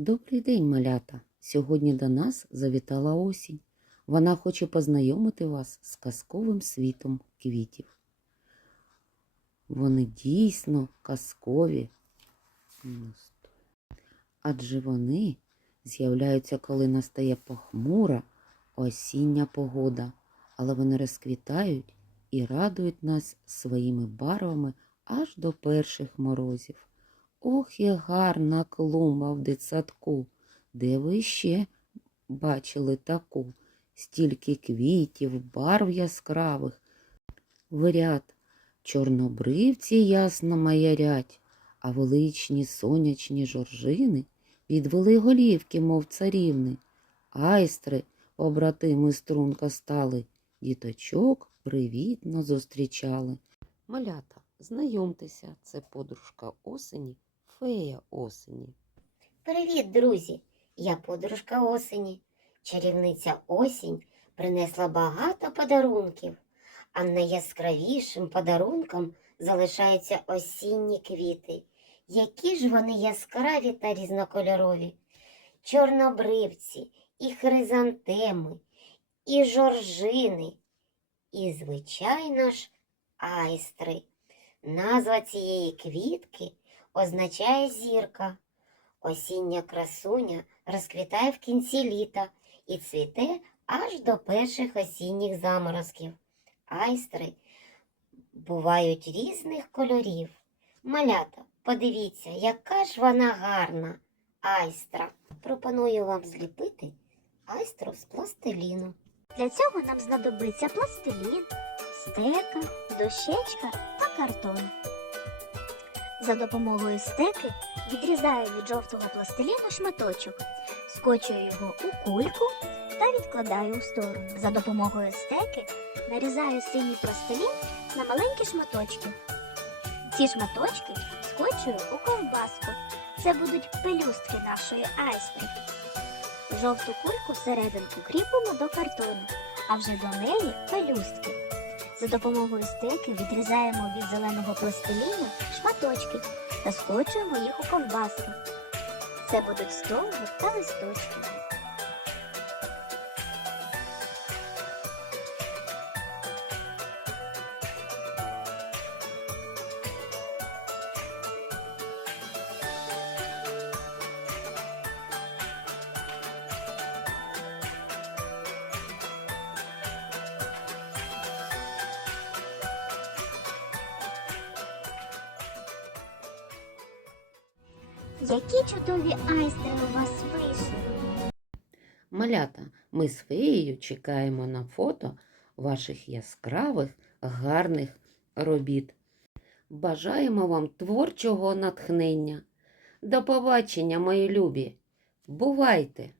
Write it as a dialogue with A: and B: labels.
A: Добрий день, малята! Сьогодні до нас завітала осінь. Вона хоче познайомити вас з казковим світом квітів. Вони дійсно казкові, адже вони з'являються, коли настає похмура осіння погода, але вони розквітають і радують нас своїми барвами аж до перших морозів. Ох, і гарна клумба в дитсадку. Де ви ще бачили таку? Стільки квітів, барв яскравих. В ряд чорнобривці ясно маярять, а величні сонячні жоржини підвели голівки, мов царівни. Айстри, побратими струнка стали, діточок привітно зустрічали. Малята, знайомтеся, це подружка осені, фея осені.
B: Привіт, друзі! Я подружка осені. Чарівниця осінь принесла багато подарунків, а найяскравішим подарунком залишаються осінні квіти. Які ж вони яскраві та різнокольорові. Чорнобривці, і хризантеми, і жоржини, і, звичайно ж, айстри. Назва цієї квітки означає зірка. Осіння красуня розквітає в кінці літа і цвіте аж до перших осінніх заморозків. Айстри бувають різних кольорів. Малята, подивіться, яка ж вона гарна айстра. Пропоную вам зліпити айстру з пластиліну.
C: Для цього нам знадобиться пластилін, стека, дощечка та картон. За допомогою стеки відрізаю від жовтого пластиліну шматочок, скочую його у кульку та відкладаю у сторону. За допомогою стеки нарізаю синій пластилін на маленькі шматочки. Ці шматочки скочую у ковбаску. Це будуть пелюстки нашої айстри. Жовту кульку всерединку кріпимо до картону, а вже до неї пелюстки. За допомогою стики відрізаємо від зеленого пластиліну шматочки та скочуємо їх у ковбаски. Це будуть стовби та листочки. Які чудові айстри у вас вийшли!
A: Малята, ми з феєю чекаємо на фото ваших яскравих, гарних робіт. Бажаємо вам творчого натхнення. До побачення, мої любі! Бувайте!